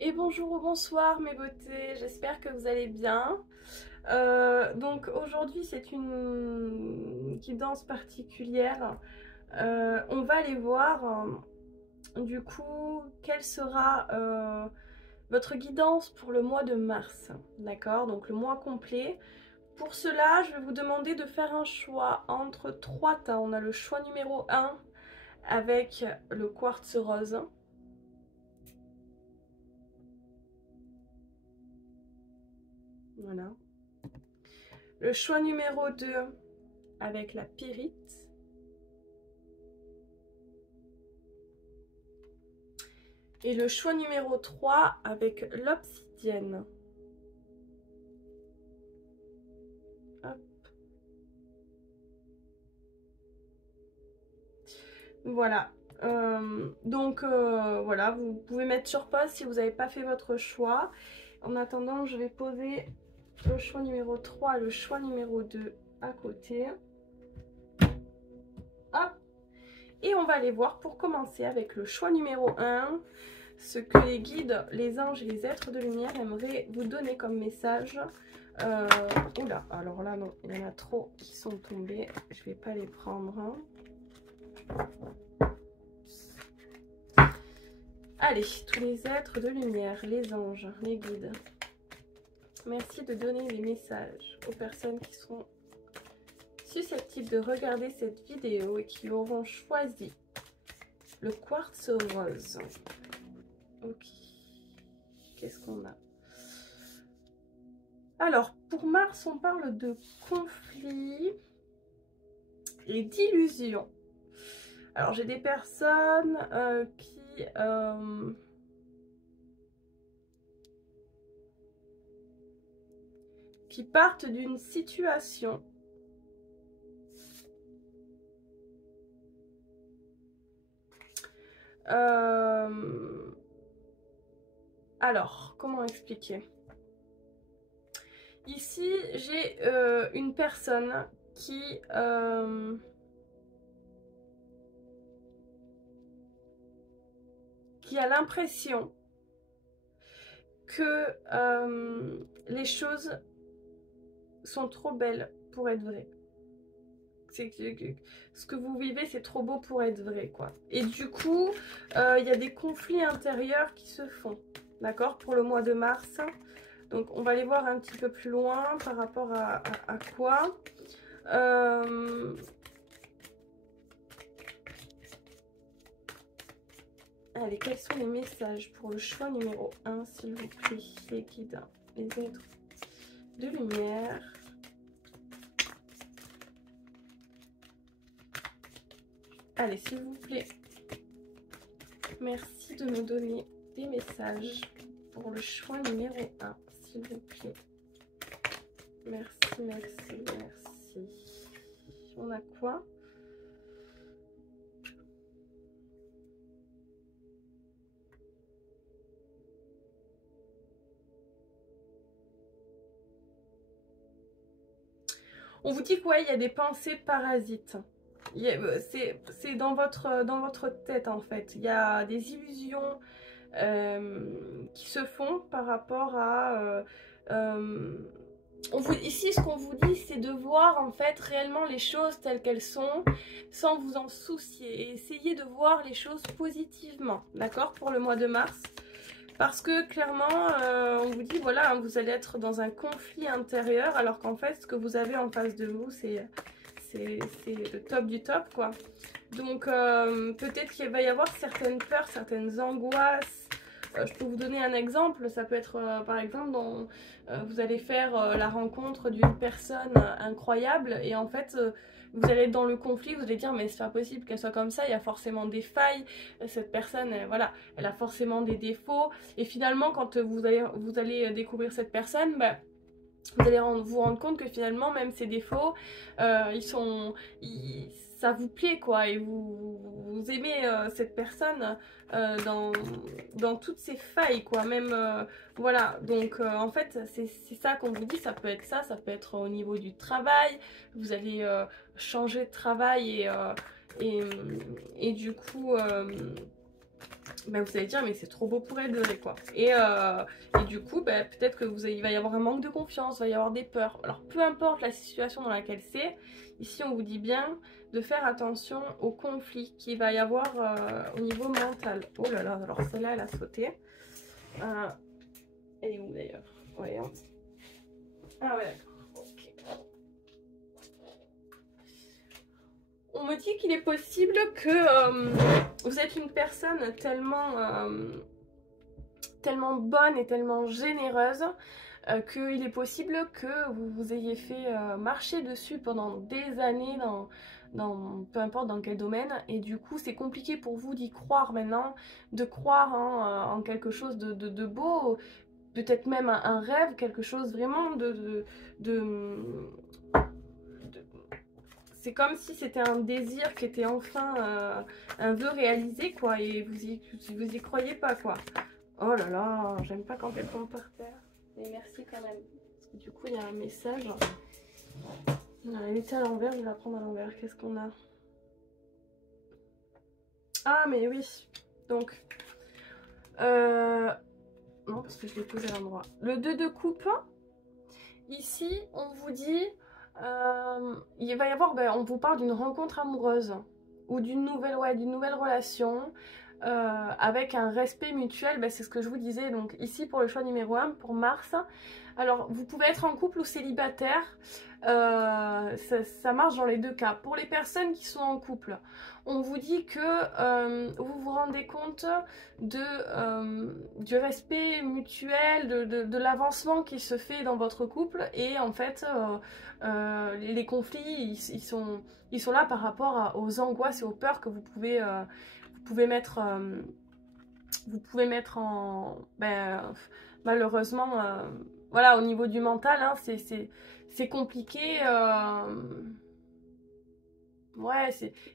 Et bonjour ou bonsoir mes beautés, j'espère que vous allez bien. Donc aujourd'hui c'est une guidance particulière. On va aller voir du coup quelle sera votre guidance pour le mois de mars. D'accord, donc le mois complet. Pour cela, je vais vous demander de faire un choix entre trois teints. On a le choix numéro 1 avec le quartz rose. Voilà. Le choix numéro 2 avec la pyrite. Et le choix numéro 3 avec l'obsidienne. Voilà. Voilà, vous pouvez mettre sur pause si vous n'avez pas fait votre choix. En attendant, je vais poser le choix numéro 3 et le choix numéro 2 à côté. Hop. Et on va aller voir pour commencer avec le choix numéro 1, ce que les guides, les anges et les êtres de lumière aimeraient vous donner comme message. Oula, alors là non, il y en a trop qui sont tombés, je vais pas les prendre. Allez, tous les êtres de lumière, les anges, les guides, merci de donner les messages aux personnes qui sont susceptibles de regarder cette vidéo et qui auront choisi le quartz rose. Ok, qu'est-ce qu'on a? Alors, pour Mars, on parle de conflit et d'illusion. Alors, j'ai des personnes qui partent d'une situation alors, comment expliquer? Ici, j'ai une personne qui a l'impression que les choses sont trop belles pour être vraies. Ce que vous vivez, c'est trop beau pour être vrai, quoi. Et du coup, il y a des conflits intérieurs qui se font, d'accord, pour le mois de mars. Donc, on va aller voir un petit peu plus loin par rapport à quoi. Allez, quels sont les messages pour le choix numéro 1, s'il vous plaît, les guides, les êtres de lumière. Allez, s'il vous plaît, merci de me donner des messages pour le choix numéro 1, s'il vous plaît. Merci, merci, merci. On a quoi? On vous dit quoi? Il y a des pensées parasites. C'est dans votre tête en fait. Il y a des illusions qui se font par rapport à... ici, ce qu'on vous dit, c'est de voir en fait réellement les choses telles qu'elles sont, sans vous en soucier. Et essayez de voir les choses positivement, d'accord, pour le mois de mars. Parce que clairement, on vous dit, voilà, vous allez être dans un conflit intérieur, alors qu'en fait, ce que vous avez en face de vous, c'est le top du top, quoi. Donc, peut-être qu'il va y avoir certaines peurs, certaines angoisses. Je peux vous donner un exemple. Ça peut être, par exemple, vous allez faire la rencontre d'une personne incroyable et en fait... vous allez être dans le conflit, vous allez dire mais c'est pas possible qu'elle soit comme ça, il y a forcément des failles, cette personne, voilà, elle a forcément des défauts. Et finalement, quand vous allez découvrir cette personne, bah, vous allez vous rendre compte que finalement, même ses défauts, ça vous plaît, quoi, et vous aimez cette personne dans toutes ses failles, quoi, même, voilà, donc en fait, c'est ça qu'on vous dit, ça peut être ça peut être au niveau du travail, vous allez changer de travail et du coup... ben vous allez dire mais c'est trop beau pour être vrai quoi. Et du coup ben, peut-être que il va y avoir un manque de confiance, il va y avoir des peurs. Alors peu importe la situation dans laquelle c'est, ici on vous dit bien de faire attention aux conflits qu'il va y avoir au niveau mental. Oh là là, alors celle-là elle a sauté. Elle est où d'ailleurs? Voyons. Ah ouais d'accord. Ok. On me dit qu'il est possible que vous êtes une personne tellement bonne et tellement généreuse qu'il est possible que vous vous ayez fait marcher dessus pendant des années peu importe dans quel domaine, et du coup c'est compliqué pour vous d'y croire maintenant, de croire en quelque chose de beau, peut-être même un rêve, quelque chose vraiment c'est comme si c'était un désir qui était enfin un vœu réalisé quoi, et vous y croyez pas quoi. Oh là là, j'aime pas quand elle tombe par terre. Mais merci quand même. Parce que du coup, il y a un message. Elle était à l'envers, je vais la prendre à l'envers. Qu'est-ce qu'on a? Ah, mais oui. Donc, non, parce que je l'ai posé à l'endroit. Le 2 de coupe. Ici, on vous dit, il va y avoir, ben, on vous parle d'une rencontre amoureuse. Ou d'une nouvelle relation. Avec un respect mutuel, ben c'est ce que je vous disais. Donc ici pour le choix numéro 1, pour Mars, alors vous pouvez être en couple ou célibataire, ça marche dans les deux cas. Pour les personnes qui sont en couple, on vous dit que vous vous rendez compte du respect mutuel, de l'avancement qui se fait dans votre couple, et en fait les conflits ils sont là par rapport aux angoisses et aux peurs que vous pouvez mettre en malheureusement voilà, au niveau du mental hein, c'est compliqué ouais,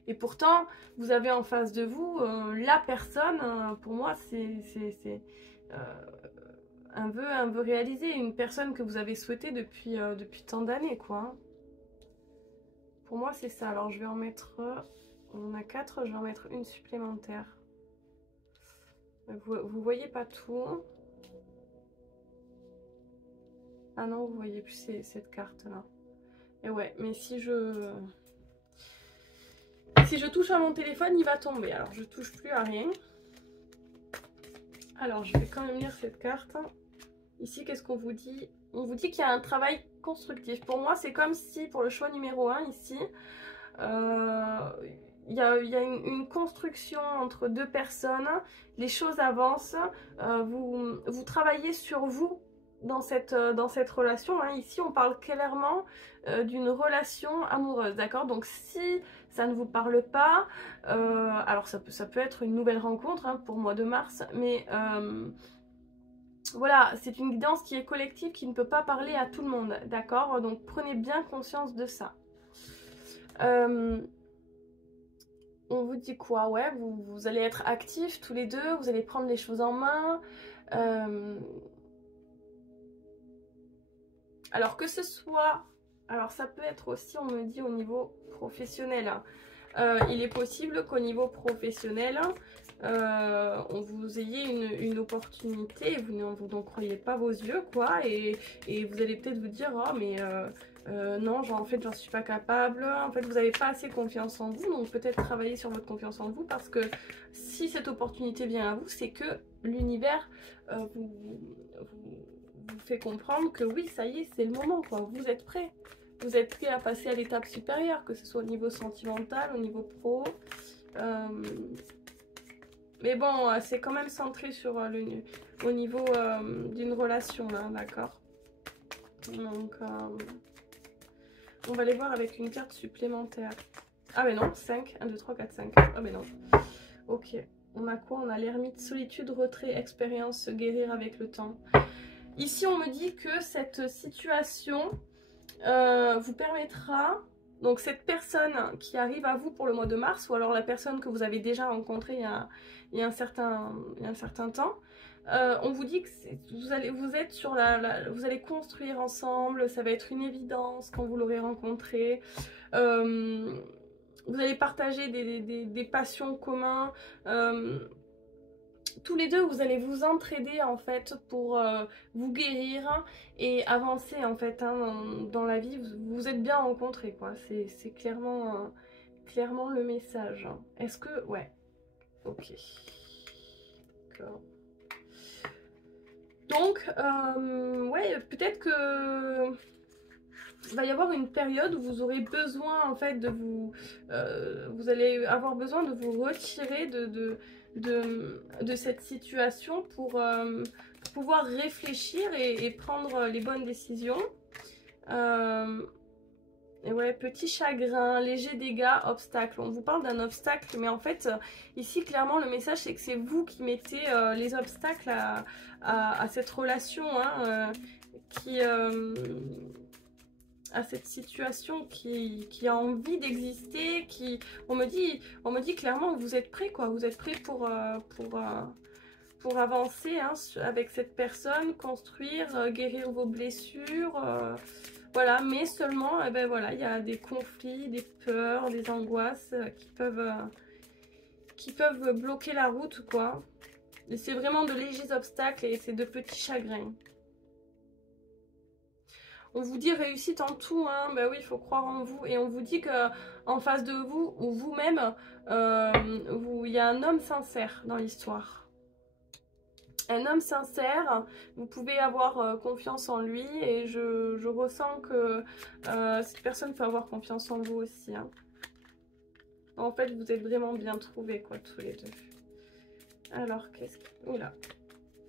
et pourtant vous avez en face de vous la personne pour moi c'est un vœu réalisé, une personne que vous avez souhaité depuis tant d'années quoi. Pour moi c'est ça. Alors je vais en mettre, on a 4, je vais en mettre une supplémentaire. Vous voyez pas tout. Ah non, vous voyez plus cette carte là. Et ouais, mais si je touche à mon téléphone, il va tomber. Alors je touche plus à rien. Alors je vais quand même lire cette carte. Ici, qu'est-ce qu'on vous dit? On vous dit qu'il y a un travail constructif. Pour moi, c'est comme si pour le choix numéro 1 ici, il y a une construction entre deux personnes, les choses avancent, vous travaillez sur vous dans cette relation. Hein. Ici, on parle clairement d'une relation amoureuse, d'accord? Donc, si ça ne vous parle pas, alors ça peut être une nouvelle rencontre hein, pour le mois de mars, mais voilà, c'est une guidance qui est collective, qui ne peut pas parler à tout le monde, d'accord? Donc, prenez bien conscience de ça. On vous dit quoi? Ouais, vous allez être actifs tous les deux, vous allez prendre les choses en main. Alors que ce soit... Alors ça peut être aussi, on me dit, au niveau professionnel. Il est possible qu'au niveau professionnel, on vous ayez une opportunité, vous n'en croyez pas vos yeux, quoi. Et vous allez peut-être vous dire, oh mais... non, en fait, j'en suis pas capable. En fait, vous n'avez pas assez confiance en vous. Donc, peut-être travailler sur votre confiance en vous. Parce que si cette opportunité vient à vous, c'est que l'univers vous fait comprendre que oui, ça y est, c'est le moment, quoi. Vous êtes prêt. Vous êtes prêt à passer à l'étape supérieure, que ce soit au niveau sentimental, au niveau pro. Mais bon, c'est quand même centré sur au niveau d'une relation, hein, d'accord? Donc... on va les voir avec une carte supplémentaire. Ah mais non, 5. 1, 2, 3, 4, 5. Ah mais non. Ok. On a quoi? On a l'ermite, solitude, retrait, expérience, se guérir avec le temps. Ici, on me dit que cette situation vous permettra... Donc cette personne qui arrive à vous pour le mois de mars, ou alors la personne que vous avez déjà rencontrée il y a un certain temps, on vous dit que vous êtes sur vous allez construire ensemble, ça va être une évidence quand vous l'aurez rencontré. Vous allez partager des passions communes. tous les deux, vous allez vous entraider en fait pour vous guérir et avancer en fait hein, dans la vie. Vous êtes bien rencontrés quoi. C'est clairement, clairement le message. Est-ce que... Ouais. Ok. D'accord. Donc, ouais, peut-être que... il va y avoir une période où vous aurez besoin en fait de vous... vous allez avoir besoin de vous retirer de cette situation pour pouvoir réfléchir et prendre les bonnes décisions. Et ouais, petit chagrin, léger dégât, obstacle. On vous parle d'un obstacle, mais en fait, ici, clairement, le message, c'est que c'est vous qui mettez les obstacles à cette relation, hein, à cette situation qui a envie d'exister, on me dit clairement que vous êtes prêts, quoi. Vous êtes prêts pour avancer hein, avec cette personne, construire, guérir vos blessures, voilà, mais seulement, eh ben voilà, il y a des conflits, des peurs, des angoisses qui peuvent bloquer la route, quoi. Et c'est vraiment de légers obstacles et c'est de petits chagrins. On vous dit réussite en tout, hein, ben oui, il faut croire en vous. Et on vous dit que en face de vous, ou vous-même, il y a un homme sincère dans l'histoire. Un homme sincère, vous pouvez avoir confiance en lui et je ressens que cette personne peut avoir confiance en vous aussi. Hein. En fait, vous êtes vraiment bien trouvés, quoi, tous les deux. Alors, qu'est-ce que... Oula.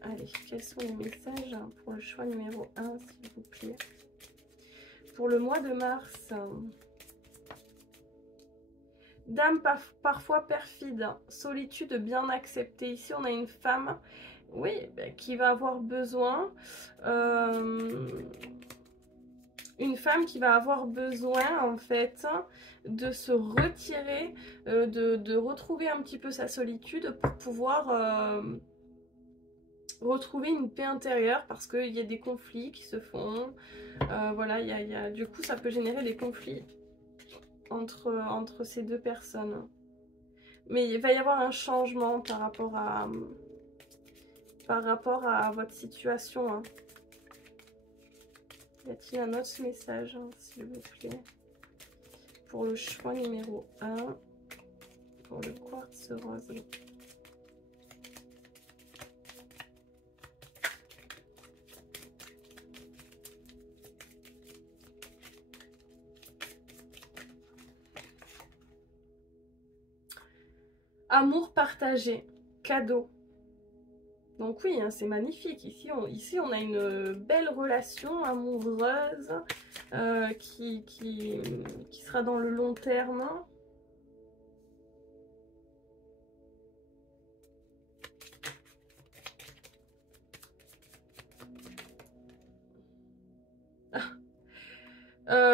Allez, quels sont les messages hein, pour le choix numéro 1, s'il vous plaît? Pour le mois de mars... Dame parfois perfide, solitude bien acceptée. Ici, on a une femme... Oui, qui va avoir besoin, une femme qui va avoir besoin en fait de se retirer, de retrouver un petit peu sa solitude pour pouvoir retrouver une paix intérieure parce qu'il y a des conflits qui se font, voilà, du coup ça peut générer des conflits entre ces deux personnes. Mais il va y avoir un changement par rapport à votre situation. Hein. Y a-t-il un autre message, hein, s'il vous plaît? Pour le choix numéro 1, pour le quartz rose. Amour partagé, cadeau. Donc oui, hein, c'est magnifique. Ici, on a une belle relation amoureuse qui sera dans le long terme.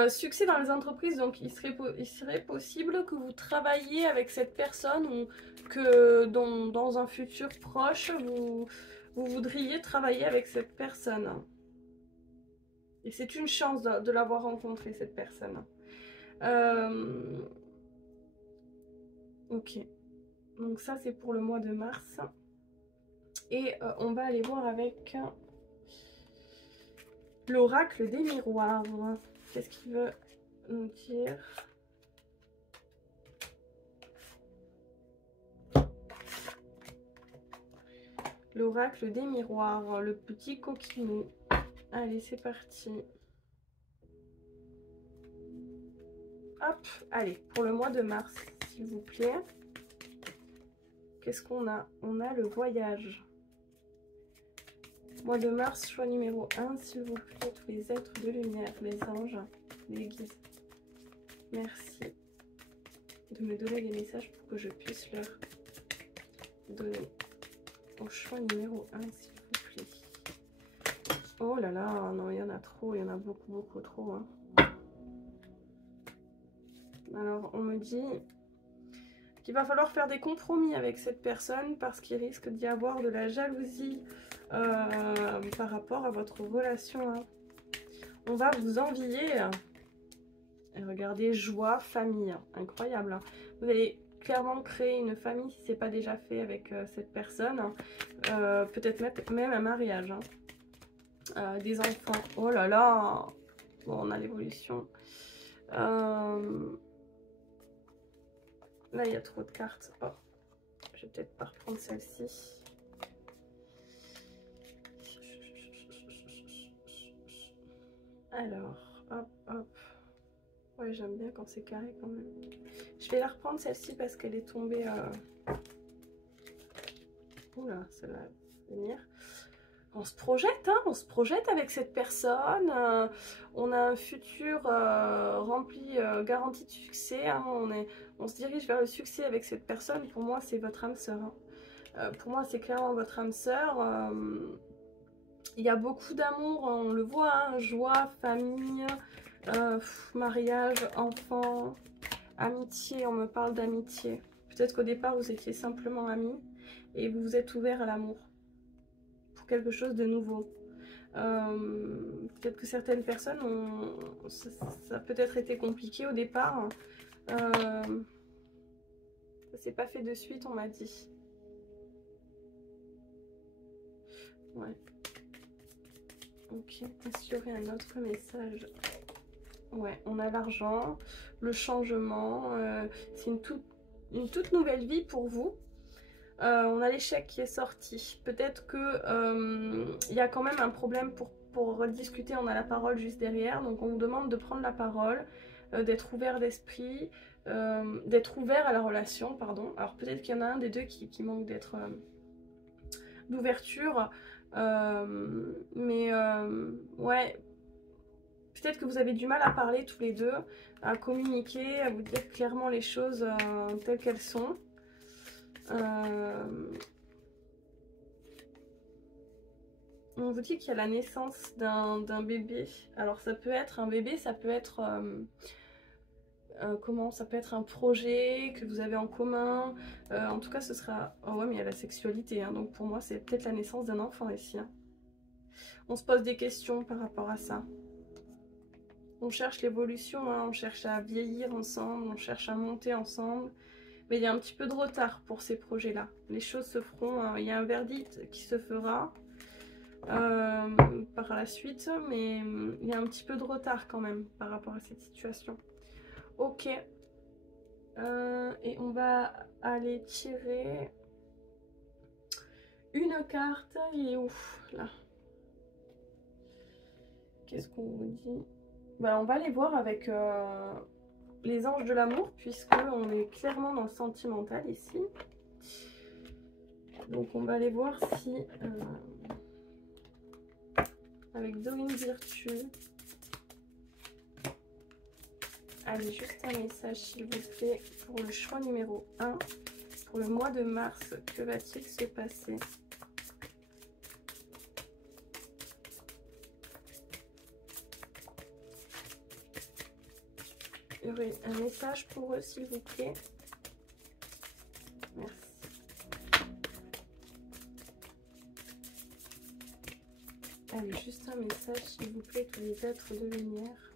Succès dans les entreprises, donc il serait possible que vous travailliez avec cette personne ou que dans un futur proche, vous voudriez travailler avec cette personne. Et c'est une chance de l'avoir rencontré, cette personne. Ok. Donc ça, c'est pour le mois de mars. Et on va aller voir avec l'oracle des miroirs. Qu'est-ce qu'il veut nous dire? L'oracle des miroirs, le petit coquinou. Allez, c'est parti. Hop, allez, pour le mois de mars, s'il vous plaît. Qu'est-ce qu'on a? On a le voyage. Mois de mars, choix numéro 1, s'il vous plaît, tous les êtres de lumière, les anges, les guides. Merci de me donner des messages pour que je puisse leur donner. Au choix numéro 1, s'il vous plaît. Oh là là, non, il y en a trop, il y en a beaucoup, beaucoup trop. Hein. Alors, on me dit qu'il va falloir faire des compromis avec cette personne parce qu'il risque d'y avoir de la jalousie par rapport à votre relation. Hein. On va vous envier. Et regardez, joie, famille. Incroyable. Hein. Vous allez clairement créer une famille si c'est pas déjà fait avec cette personne. Peut-être même un mariage. Hein. Des enfants. Oh là là. Bon, on a l'évolution. Là, il y a trop de cartes. Oh. Je vais peut-être pas reprendre celle-ci. Alors, hop, hop. Ouais, j'aime bien quand c'est carré quand même. Je vais la reprendre celle-ci parce qu'elle est tombée... Oula, ça va venir. On se projette, hein, on se projette avec cette personne. On a un futur rempli, garanti de succès. Hein, on se dirige vers le succès avec cette personne. Pour moi, c'est votre âme sœur. Hein. Pour moi, c'est clairement votre âme sœur. Il y a beaucoup d'amour, on le voit, hein, joie, famille, mariage, enfant, amitié, on me parle d'amitié. Peut-être qu'au départ, vous étiez simplement amis et vous vous êtes ouvert à l'amour pour quelque chose de nouveau. Peut-être que certaines personnes, ça a peut-être été compliqué au départ. Ça s'est pas fait de suite, on m'a dit. Ouais. Ok, est-ce qu'il y aurait un autre message? Ouais, on a l'argent, le changement, c'est une toute nouvelle vie pour vous. On a l'échec qui est sorti. Peut-être que il y a quand même un problème pour discuter, on a la parole juste derrière. Donc on vous demande de prendre la parole, d'être ouvert d'esprit, d'être ouvert à la relation, pardon. Alors peut-être qu'il y en a un des deux qui manque d'être d'ouverture. Ouais, peut-être que vous avez du mal à parler tous les deux, à communiquer, à vous dire clairement les choses telles qu'elles sont. On vous dit qu'il y a la naissance d'un bébé. Alors ça peut être un bébé, ça peut être ça peut être un projet que vous avez en commun. En tout cas ce sera... Oh ouais, mais il y a la sexualité, hein, donc pour moi c'est peut-être la naissance d'un enfant ici. Hein. On se pose des questions par rapport à ça. On cherche l'évolution, hein, on cherche à vieillir ensemble, on cherche à monter ensemble. Mais il y a un petit peu de retard pour ces projets-là. Les choses se feront, hein, il y a un verdict qui se fera par la suite, mais il y a un petit peu de retard quand même par rapport à cette situation. Ok. Et on va aller tirer une carte. Il est où là? Qu'est-ce qu'on vous dit? Bah, on va aller voir avec les anges de l'amour, puisque on est clairement dans le sentimental ici. Donc on va aller voir si avec Dorine Virtue. Allez, juste un message s'il vous plaît pour le choix numéro 1 pour le mois de mars. Que va-t-il se passer? Il y aurait un message pour eux s'il vous plaît. Merci. Allez, juste un message s'il vous plaît, tous les êtres de lumière.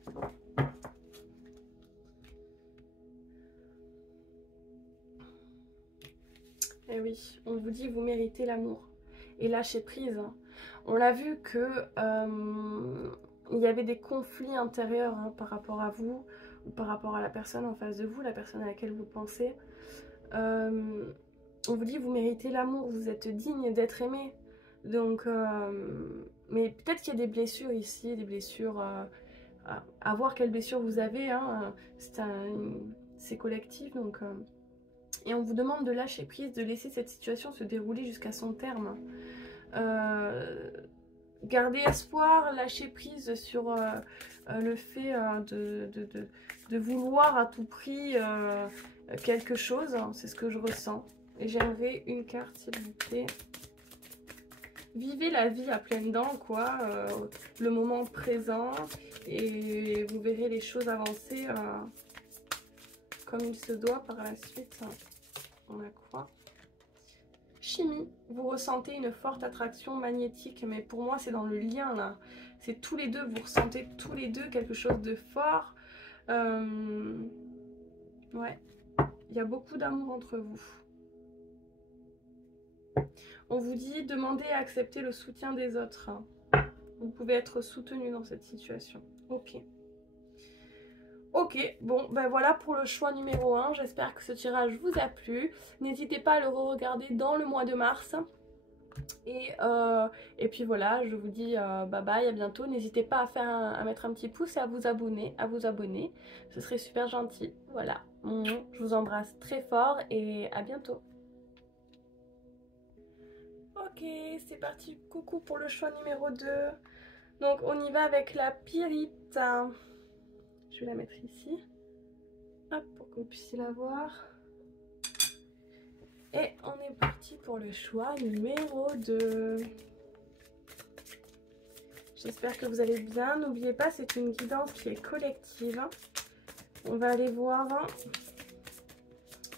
Eh oui, on vous dit vous méritez l'amour. Et lâcher prise. Hein. On l'a vu que il y avait des conflits intérieurs hein, par rapport à vous, ou par rapport à la personne en face de vous, la personne à laquelle vous pensez. On vous dit vous méritez l'amour, vous êtes digne d'être aimé. Donc, mais peut-être qu'il y a des blessures ici, des blessures, à voir quelles blessures vous avez, hein, c'est collectif, donc... Et on vous demande de lâcher prise, de laisser cette situation se dérouler jusqu'à son terme. Gardez espoir, lâchez prise sur le fait de vouloir à tout prix quelque chose. C'est ce que je ressens. Et j'aimerais une carte, s'il vous plaît. Vivez la vie à pleines dents, quoi. Le moment présent. Et vous verrez les choses avancer comme il se doit par la suite. On a quoi? Chimie, vous ressentez une forte attraction magnétique, mais pour moi c'est dans le lien là. C'est tous les deux, vous ressentez tous les deux quelque chose de fort. Ouais, Il y a beaucoup d'amour entre vous. On vous dit, demandez à accepter le soutien des autres. Vous pouvez être soutenu dans cette situation. Ok. Ok, bon, ben voilà pour le choix numéro 1. J'espère que ce tirage vous a plu. N'hésitez pas à le re-regarder dans le mois de mars. Et puis voilà, je vous dis bye bye, à bientôt. N'hésitez pas à mettre un petit pouce et à vous abonner. Ce serait super gentil. Voilà, je vous embrasse très fort et à bientôt. Ok, c'est parti. Coucou pour le choix numéro 2. Donc on y va avec la pyrite. Je vais la mettre ici. Hop, pour que vous puissiez la voir. Et on est parti pour le choix numéro 2. J'espère que vous allez bien. N'oubliez pas, c'est une guidance qui est collective. On va aller voir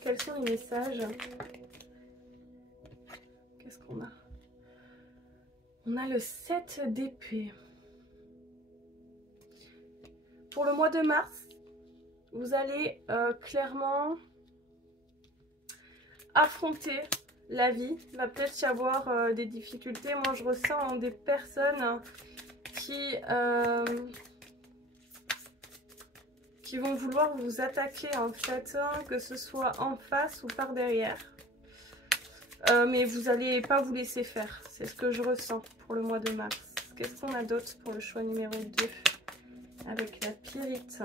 quels sont les messages. Qu'est-ce qu'on a? On a le 7 d'épée. Pour le mois de mars, vous allez clairement affronter la vie. Il va peut-être y avoir des difficultés. Moi, je ressens des personnes qui vont vouloir vous attaquer en fait, que ce soit en face ou par derrière. Mais vous n'allez pas vous laisser faire. C'est ce que je ressens pour le mois de mars. Qu'est-ce qu'on a d'autre pour le choix numéro 2 avec la pyrite?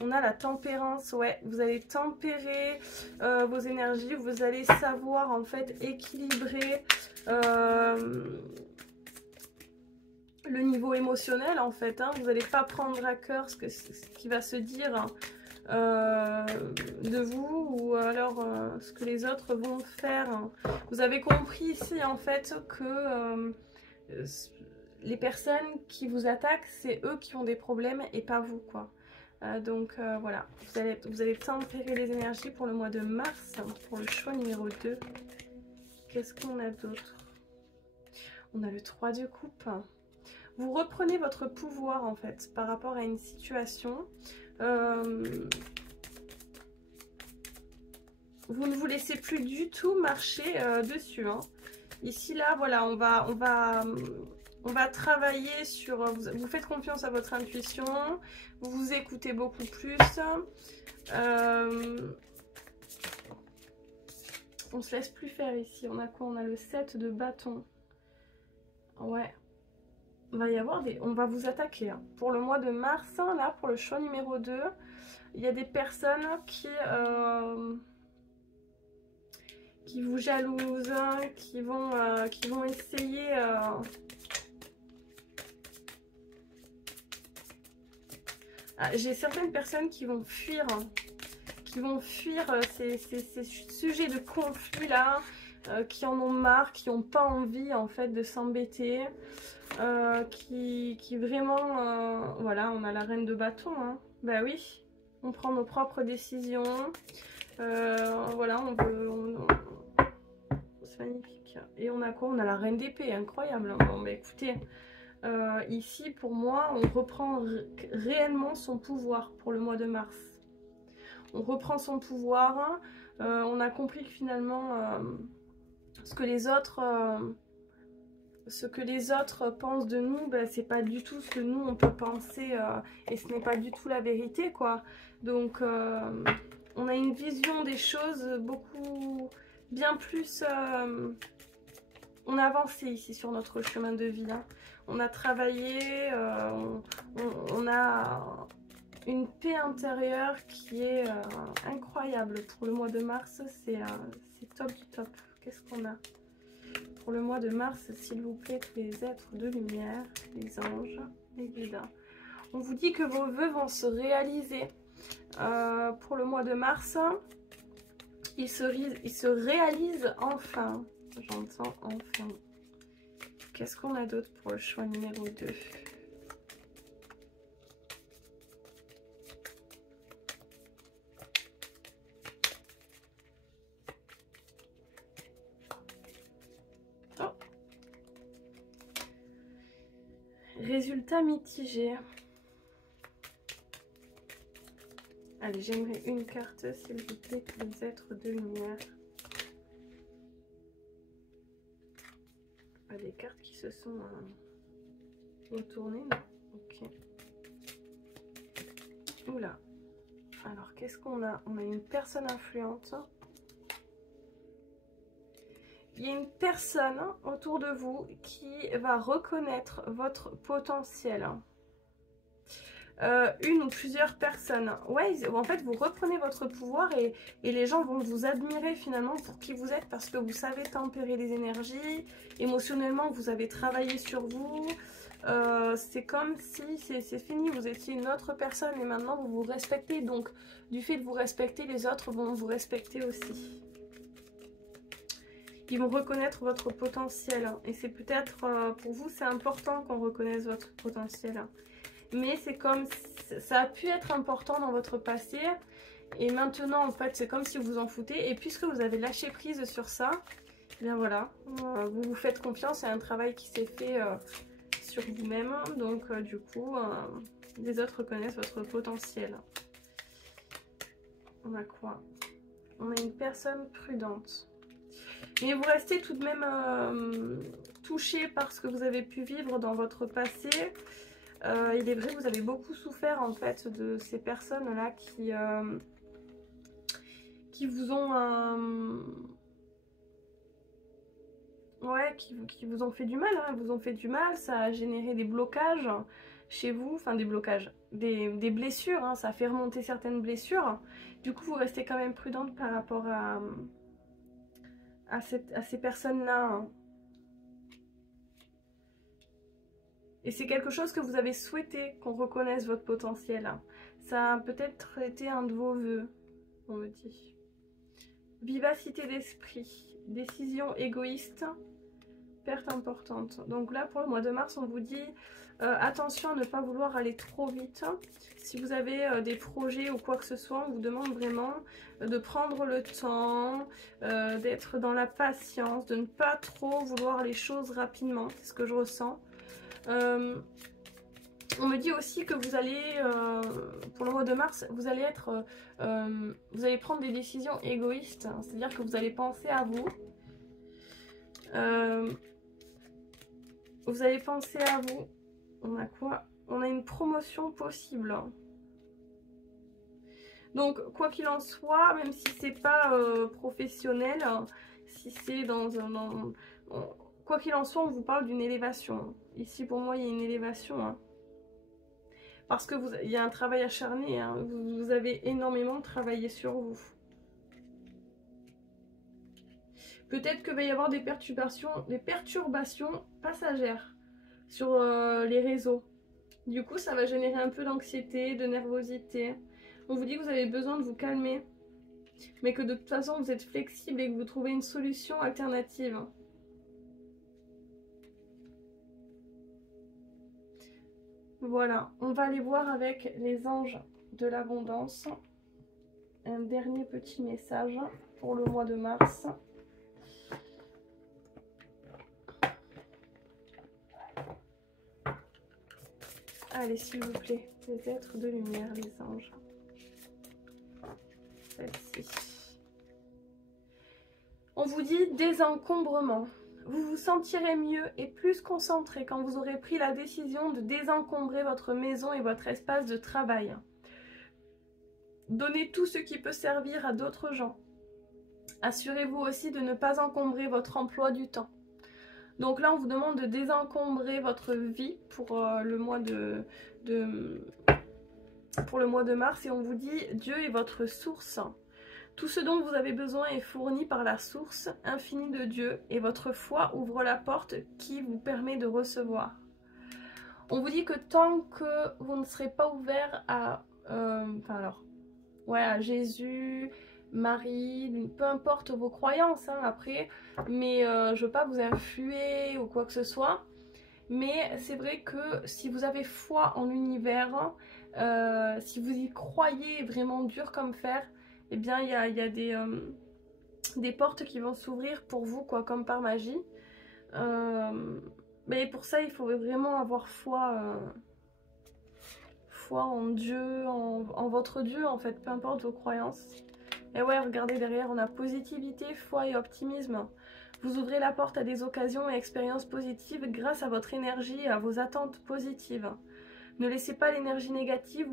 On a la tempérance, ouais, vous allez tempérer vos énergies, vous allez savoir en fait équilibrer le niveau émotionnel en fait, vous n'allez pas prendre à cœur ce qui va se dire de vous ou alors ce que les autres vont faire. Vous avez compris ici en fait que les personnes qui vous attaquent, c'est eux qui ont des problèmes et pas vous quoi. Donc voilà, vous allez tempérer les énergies pour le mois de mars, pour le choix numéro 2. Qu'est-ce qu'on a d'autre? On a le 3 de coupe. Vous reprenez votre pouvoir en fait par rapport à une situation. Vous ne vous laissez plus du tout marcher dessus. Ici là, voilà, on va travailler sur... Vous faites confiance à votre intuition, vous vous écoutez beaucoup plus. On se laisse plus faire ici. On a quoi? On a le 7 de bâton. Ouais. Va y avoir on va vous attaquer. Pour le mois de mars, là, pour le choix numéro 2, il y a des personnes qui vous jalousent, qui vont essayer... J'ai certaines personnes qui vont fuir, ces sujets de conflit là, qui en ont marre, qui n'ont pas envie en fait de s'embêter, qui vraiment, voilà, on a la reine de bâton, bah oui, on prend nos propres décisions, voilà, c'est magnifique. Et on a quoi? On a la reine d'épée, incroyable. Bon, bah écoutez... ici, pour moi, on reprend réellement son pouvoir pour le mois de mars. On reprend son pouvoir. On a compris que finalement, ce que les autres pensent de nous, ben, c'est pas du tout ce que nous, on peut penser. Et ce n'est pas du tout la vérité, quoi. Donc, on a une vision des choses bien plus... on a avancé ici sur notre chemin de vie. On a travaillé, on a une paix intérieure qui est incroyable. Pour le mois de mars, c'est top du top. Qu'est-ce qu'on a pour le mois de mars, s'il vous plaît, tous les êtres de lumière, les anges, les guides? On vous dit que vos vœux vont se réaliser. Pour le mois de mars, ils se réalisent enfin. J'entends enfin. Qu'est-ce qu'on a d'autre pour le choix numéro 2? Oh. Résultat mitigé. Allez, j'aimerais une carte, s'il vous plaît, les êtres de lumière. Pas des cartes qui se sont retournées, non? Ok. Oula. Alors, qu'est-ce qu'on a? On a une personne influente. Il y a une personne autour de vous qui va reconnaître votre potentiel. Une ou plusieurs personnes. Ouais, en fait, vous reprenez votre pouvoir et les gens vont vous admirer finalement pour qui vous êtes parce que vous savez tempérer les énergies. Émotionnellement, vous avez travaillé sur vous. C'est comme si c'est fini, vous étiez une autre personne et maintenant vous vous respectez. Donc, du fait de vous respecter, les autres vont vous respecter aussi. Ils vont reconnaître votre potentiel. Et c'est peut-être, pour vous, c'est important qu'on reconnaisse votre potentiel. Mais c'est comme, ça a pu être important dans votre passé. Et maintenant, en fait, c'est comme si vous vous en foutez. Et puisque vous avez lâché prise sur ça, eh bien voilà, vous vous faites confiance. C'est un travail qui s'est fait sur vous-même. Donc, du coup, les autres reconnaissent votre potentiel. On a quoi? On a une personne prudente. Mais vous restez tout de même touché par ce que vous avez pu vivre dans votre passé. Il est vrai que vous avez beaucoup souffert en fait de ces personnes-là qui vous ont... ouais, qui vous ont fait du mal, hein, vous ont fait du mal, ça a généré des blocages chez vous, enfin des blocages, des blessures, hein, ça a fait remonter certaines blessures. Du coup, vous restez quand même prudente par rapport à ces personnes-là. Hein. Et c'est quelque chose que vous avez souhaité qu'on reconnaisse votre potentiel. Hein. Ça a peut-être été un de vos vœux, on me dit. Vivacité d'esprit, décision égoïste, perte importante. Donc là, pour le mois de mars, on vous dit attention à ne pas vouloir aller trop vite. Si vous avez des projets ou quoi que ce soit, on vous demande vraiment de prendre le temps, d'être dans la patience, de ne pas trop vouloir les choses rapidement. C'est ce que je ressens. On me dit aussi que vous allez, pour le mois de mars, vous allez être, vous allez prendre des décisions égoïstes, hein, c'est-à-dire que vous allez penser à vous. Vous allez penser à vous. On a quoi? On a une promotion possible. Donc, quoi qu'il en soit, même si c'est pas professionnel, si c'est quoi qu'il en soit, on vous parle d'une élévation. Ici, pour moi, il y a une élévation. Hein. Parce que il y a un travail acharné. Hein. Vous avez énormément travaillé sur vous. Peut-être qu'il va y avoir des perturbations passagères sur les réseaux. Du coup, ça va générer un peu d'anxiété, de nervosité. On vous dit que vous avez besoin de vous calmer. Mais que de toute façon, vous êtes flexible et que vous trouvez une solution alternative. Voilà, on va aller voir avec les anges de l'abondance. Un dernier petit message pour le mois de mars. Allez, s'il vous plaît, les êtres de lumière, les anges. Celle-ci. On vous dit désencombrement. Vous vous sentirez mieux et plus concentré quand vous aurez pris la décision de désencombrer votre maison et votre espace de travail. Donnez tout ce qui peut servir à d'autres gens. Assurez-vous aussi de ne pas encombrer votre emploi du temps. Donc là, on vous demande de désencombrer votre vie pour le mois de mars et on vous dit Dieu est votre source. Tout ce dont vous avez besoin est fourni par la source infinie de Dieu et votre foi ouvre la porte qui vous permet de recevoir. On vous dit que tant que vous ne serez pas ouvert à, à Jésus, Marie, peu importe vos croyances hein, après, mais je veux pas vous influer ou quoi que ce soit. Mais c'est vrai que si vous avez foi en l'univers, si vous y croyez vraiment dur comme fer, eh bien il y a des portes qui vont s'ouvrir pour vous, quoi, comme par magie. Mais pour ça, il faut vraiment avoir foi foi en Dieu, en votre Dieu en fait, peu importe vos croyances. Et ouais, regardez derrière, on a positivité, foi et optimisme. Vous ouvrez la porte à des occasions et expériences positives grâce à votre énergie et à vos attentes positives. Ne laissez pas l'énergie négative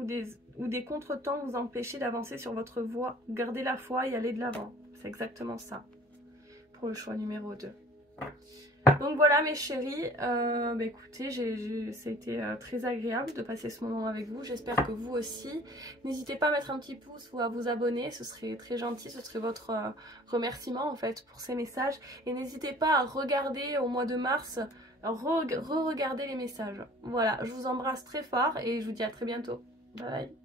ou des contretemps vous empêcher d'avancer sur votre voie. Gardez la foi et allez de l'avant. C'est exactement ça pour le choix numéro 2. Donc voilà mes chéris, écoutez, ça a été très agréable de passer ce moment avec vous, j'espère que vous aussi. N'hésitez pas à mettre un petit pouce ou à vous abonner, ce serait très gentil, ce serait votre remerciement en fait pour ces messages. Et n'hésitez pas à regarder au mois de mars, re-regarder les messages. Voilà, je vous embrasse très fort et je vous dis à très bientôt. Bye bye.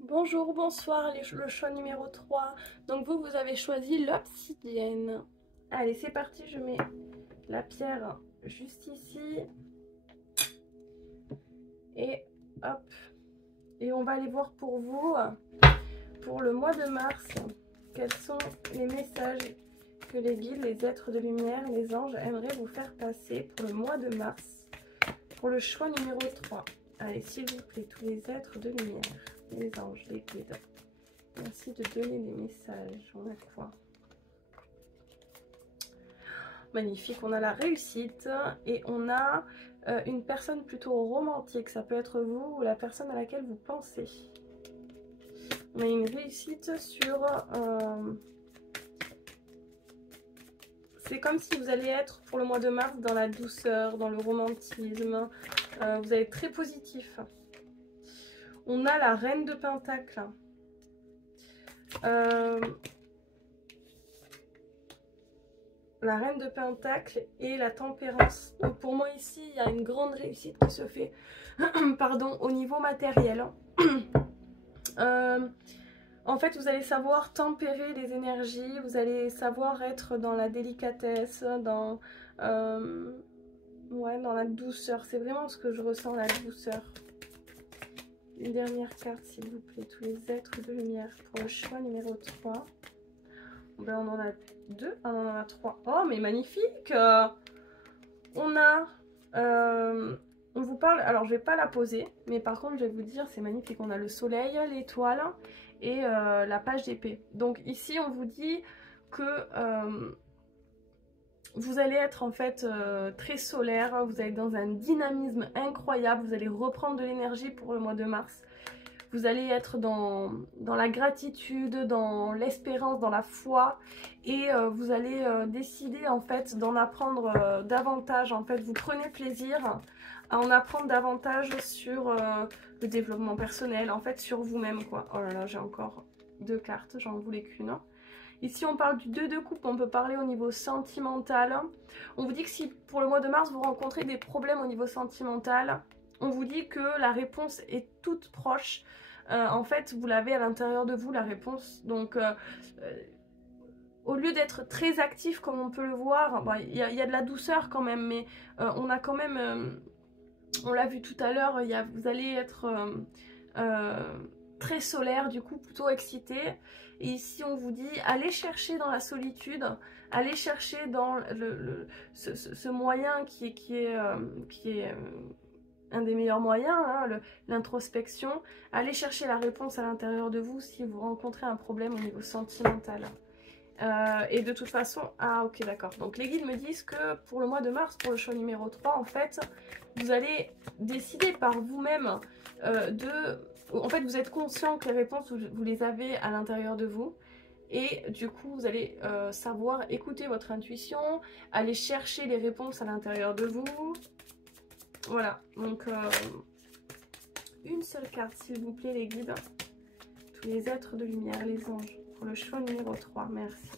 Bonjour, bonsoir, le choix numéro 3. Donc vous avez choisi l'obsidienne. Allez, c'est parti, je mets la pierre juste ici. Et hop. Et on va aller voir pour vous, pour le mois de mars, quels sont les messages que les guides, les êtres de lumière, les anges aimeraient vous faire passer pour le mois de mars. Pour le choix numéro 3. Allez, s'il vous plaît, tous les êtres de lumière, les anges, les guides. Merci de donner des messages. On a quoi ? Magnifique, on a la réussite et on a une personne plutôt romantique, ça peut être vous ou la personne à laquelle vous pensez. On a une réussite sur... c'est comme si vous allez être pour le mois de mars dans la douceur, dans le romantisme, vous allez être très positif. On a la reine de Pentacles. La reine de Pentacles et la tempérance. Donc pour moi ici, il y a une grande réussite qui se fait pardon, au niveau matériel. En fait, vous allez savoir tempérer les énergies, vous allez savoir être dans la délicatesse, dans la douceur. C'est vraiment ce que je ressens, la douceur. Une dernière carte, s'il vous plaît, tous les êtres de lumière pour le choix numéro 3. Ben, on en a 2, on en a 3. Oh, mais magnifique! On a... on vous parle... Alors, je vais pas la poser, mais par contre, je vais vous dire, c'est magnifique. On a le soleil, l'étoile et la page d'épée. Donc, ici, on vous dit que vous allez être en fait très solaire. Vous allez être dans un dynamisme incroyable. Vous allez reprendre de l'énergie pour le mois de mars. Vous allez être dans la gratitude, dans l'espérance, dans la foi et vous allez décider en fait d'en apprendre davantage. En fait, vous prenez plaisir à en apprendre davantage sur le développement personnel, en fait sur vous-même quoi. Oh là là, j'ai encore 2 cartes, j'en voulais qu'une. Ici, on parle du 2 de coupe, on peut parler au niveau sentimental. On vous dit que si pour le mois de mars, vous rencontrez des problèmes au niveau sentimental, on vous dit que la réponse est toute proche. En fait, vous l'avez à l'intérieur de vous, la réponse. Donc, au lieu d'être très actif comme on peut le voir, bon, y a de la douceur quand même, mais on a quand même, on l'a vu tout à l'heure, vous allez être très solaire, du coup plutôt excité. Et ici, on vous dit, allez chercher dans la solitude, allez chercher dans ce moyen qui est un des meilleurs moyens, hein, l'introspection. Allez chercher la réponse à l'intérieur de vous si vous rencontrez un problème au niveau sentimental. Et de toute façon, ah ok d'accord, donc les guides me disent que pour le mois de mars, pour le choix numéro 3, en fait, vous allez décider par vous-même en fait, vous êtes conscient que les réponses, vous les avez à l'intérieur de vous. Et du coup, vous allez savoir écouter votre intuition, aller chercher les réponses à l'intérieur de vous. Voilà, donc une seule carte s'il vous plaît les guides. Tous les êtres de lumière, les anges, pour le choix numéro 3, merci.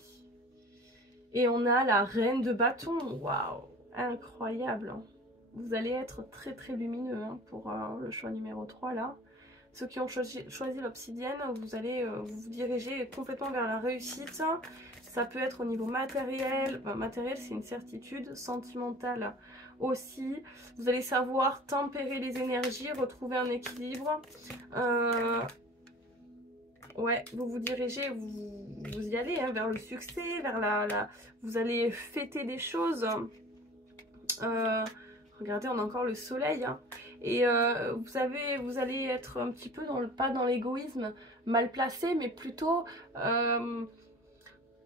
Et on a la reine de bâton, waouh, incroyable. Vous allez être très très lumineux hein, pour le choix numéro 3 là. Ceux qui ont choisi l'obsidienne, vous allez vous diriger complètement vers la réussite. Ça peut être au niveau matériel, matériel c'est une certitude, sentimental aussi. Vous allez savoir tempérer les énergies, retrouver un équilibre. Ouais, vous vous dirigez, vous y allez hein, vers le succès, vers vous allez fêter des choses. Regardez, on a encore le soleil. Hein. Et vous allez être un petit peu pas dans l'égoïsme mal placé, mais plutôt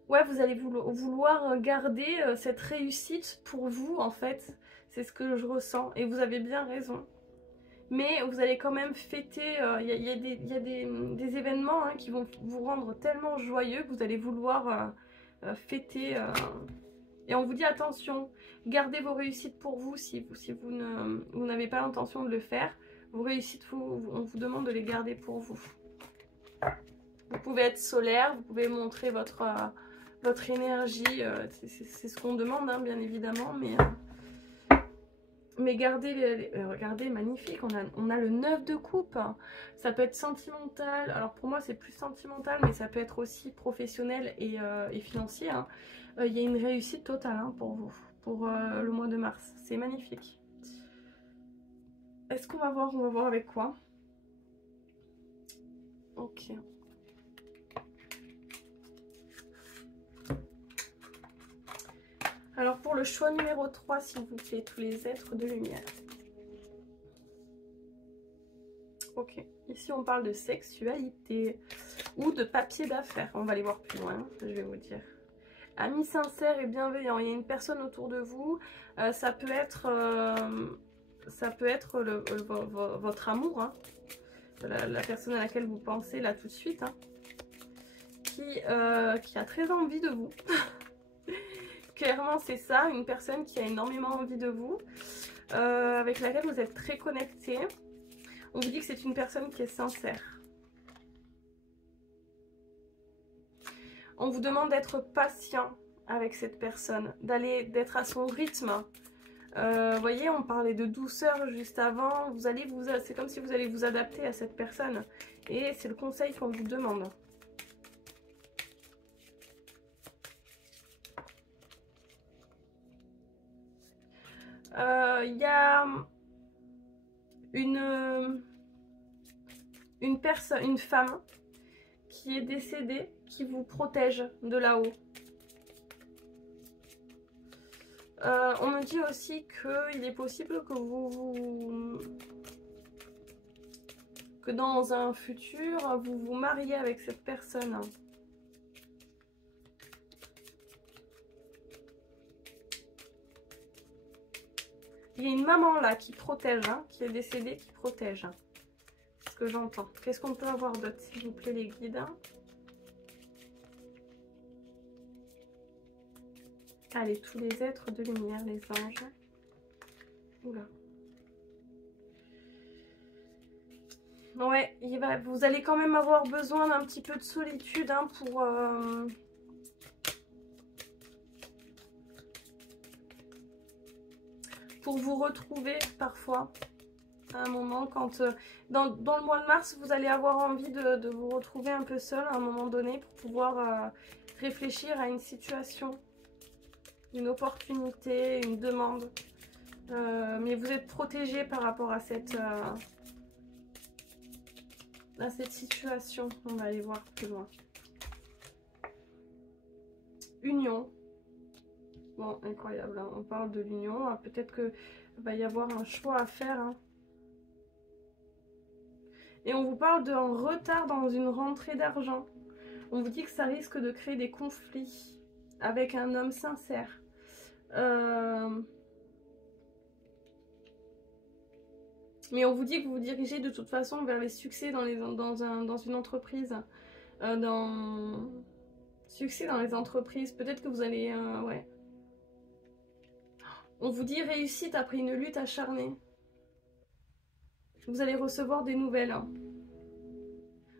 ouais, vous allez vouloir garder cette réussite pour vous en fait. C'est ce que je ressens et vous avez bien raison. Mais vous allez quand même fêter, il y a des événements hein, qui vont vous rendre tellement joyeux que vous allez vouloir fêter. Et on vous dit attention, gardez vos réussites pour vous si vous n'avez pas l'intention de le faire. Vos réussites, on vous demande de les garder pour vous. Vous pouvez être solaire, vous pouvez montrer votre énergie, c'est ce qu'on demande hein, bien évidemment, mais gardez, regardez, magnifique, on a le 9 de coupe, ça peut être sentimental, alors pour moi c'est plus sentimental, mais ça peut être aussi professionnel et financier, hein. Il y a une réussite totale hein, pour vous, pour le mois de mars, c'est magnifique. Est-ce qu'on va voir, on va voir avec quoi? Ok. Alors pour le choix numéro 3, s'il vous plaît, tous les êtres de lumière. Ok, ici on parle de sexualité ou de papier d'affaires. On va aller voir plus loin, je vais vous dire. Amis sincères et bienveillants, il y a une personne autour de vous, ça peut être votre amour, hein, la personne à laquelle vous pensez là tout de suite, hein, qui a très envie de vous. Clairement c'est ça, une personne qui a énormément envie de vous, avec laquelle vous êtes très connecté. On vous dit que c'est une personne qui est sincère. On vous demande d'être patient avec cette personne, d'être à son rythme. Vous voyez, on parlait de douceur juste avant, c'est comme si vous allez vous adapter à cette personne. Et c'est le conseil qu'on vous demande. Il y a une femme qui est décédée, qui vous protège de là-haut. On me dit aussi qu'il est possible que que dans un futur, vous vous mariez avec cette personne. Il y a une maman là qui protège, hein, qui est décédée, qui protège. C'est ce que j'entends. Qu'est-ce qu'on peut avoir d'autre, s'il vous plaît, les guides? Allez, tous les êtres de lumière, les anges. Oula. Ouais, vous allez quand même avoir besoin d'un petit peu de solitude hein, pour vous retrouver parfois. À un moment, quand dans le mois de mars, vous allez avoir envie de vous retrouver un peu seul à un moment donné pour pouvoir réfléchir à une situation, une opportunité, une demande. Mais vous êtes protégé par rapport à cette situation. On va aller voir plus loin. Union. Bon, incroyable, hein. On parle de l'union. Peut-être qu'il va y avoir un choix à faire. Hein. Et on vous parle d'un retard dans une rentrée d'argent. On vous dit que ça risque de créer des conflits avec un homme sincère. Mais on vous dit que vous vous dirigez de toute façon vers les succès dans une entreprise. Succès dans les entreprises. Peut-être que vous allez... ouais. On vous dit réussite après une lutte acharnée. Vous allez recevoir des nouvelles. Hein.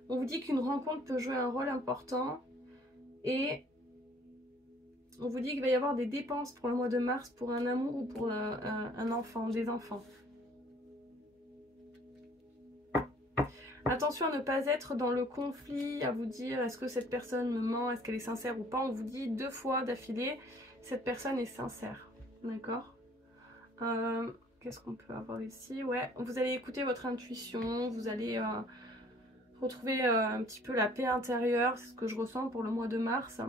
On vous dit qu'une rencontre peut jouer un rôle important. Et on vous dit qu'il va y avoir des dépenses pour le mois de mars pour un amour ou pour un enfant, des enfants. Attention à ne pas être dans le conflit, à vous dire est-ce que cette personne me ment, est-ce qu'elle est sincère ou pas. On vous dit 2 fois d'affilée, cette personne est sincère. D'accord. Qu'est-ce qu'on peut avoir ici? Ouais, vous allez écouter votre intuition, vous allez retrouver un petit peu la paix intérieure, c'est ce que je ressens pour le mois de mars.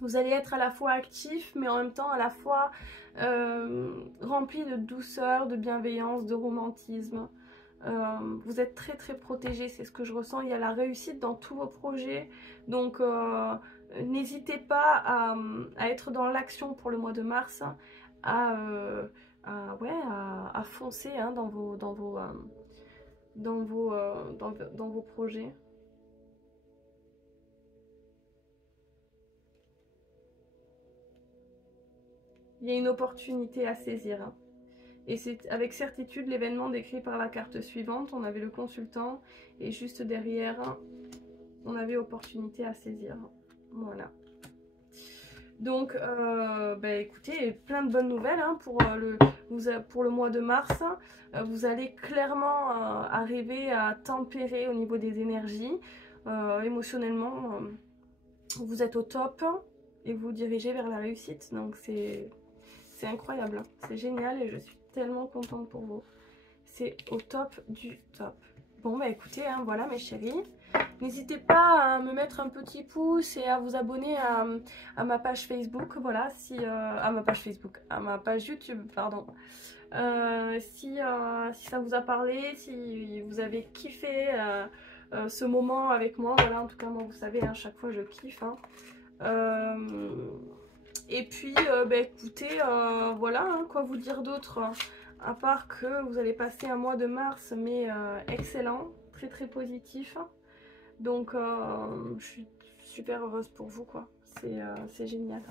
Vous allez être à la fois actif, mais en même temps à la fois rempli de douceur, de bienveillance, de romantisme. Vous êtes très très protégé, c'est ce que je ressens. Il y a la réussite dans tous vos projets. Donc n'hésitez pas à être dans l'action pour le mois de mars, à foncer hein, dans vos projets. Il y a une opportunité à saisir. Hein. Et c'est avec certitude l'événement décrit par la carte suivante. On avait le consultant et juste derrière, on avait opportunité à saisir. Voilà. Donc, écoutez, plein de bonnes nouvelles hein, pour le mois de mars. Vous allez clairement arriver à tempérer au niveau des énergies. Émotionnellement, vous êtes au top et vous dirigez vers la réussite. Donc, c'est incroyable. Hein. C'est génial et je suis tellement contente pour vous. C'est au top du top. Bon, bah écoutez, hein, voilà mes chéris. N'hésitez pas à me mettre un petit pouce et à vous abonner à ma page Facebook, voilà, à ma page Facebook, à ma page YouTube, pardon. Si ça vous a parlé, si vous avez kiffé ce moment avec moi, voilà, en tout cas moi vous savez, hein, chaque fois je kiffe. Hein. Et puis, écoutez, voilà, hein, quoi vous dire d'autre, à part que vous allez passer un mois de mars, mais excellent, très très positif. Donc, je suis super heureuse pour vous, quoi. C'est génial.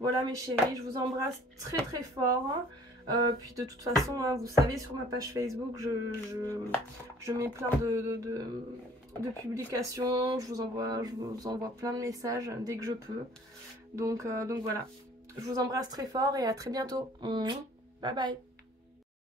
Voilà, mes chéris, je vous embrasse très très fort. Puis de toute façon, hein, vous savez, sur ma page Facebook, je mets plein de publications. Je vous envoie plein de messages dès que je peux. Donc voilà. Je vous embrasse très fort et à très bientôt. Bye bye.